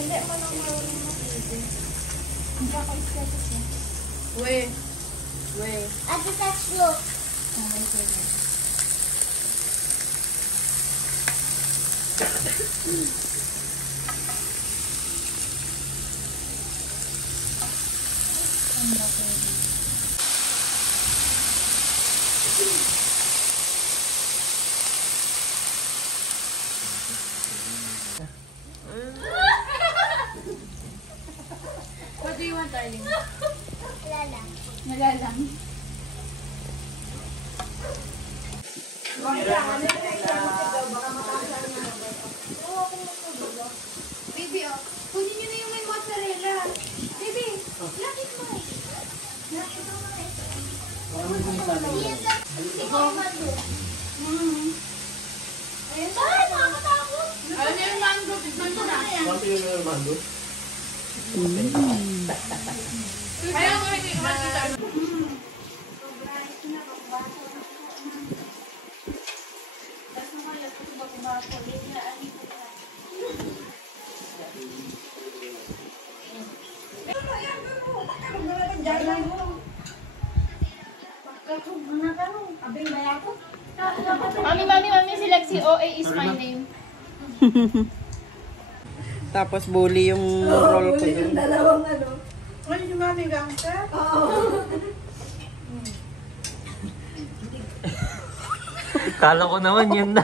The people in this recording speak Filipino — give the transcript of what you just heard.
Hindi mo nang marunong mag-ibig. Hindi ako iskatis niya. Wait. Ate, touch look. Okay, sige. Ang laki. What do you want, darling? Lala. Nalalang. Baby, oh. Kunin nyo na yung may mozzarella. Baby, lakit mo. Lakit mo na ito. Ikaw mando. Ayun, ay, nakakatakot. Ayun yung mango. Tignan ko na. Bakit yung mando? Kaya ko hindi ko makita. Mami, si Lexi OA is my name. Tapos bully yung roll ko dun. Dalawang ano. Ano si Mami gangster? Kala ko naman yun na.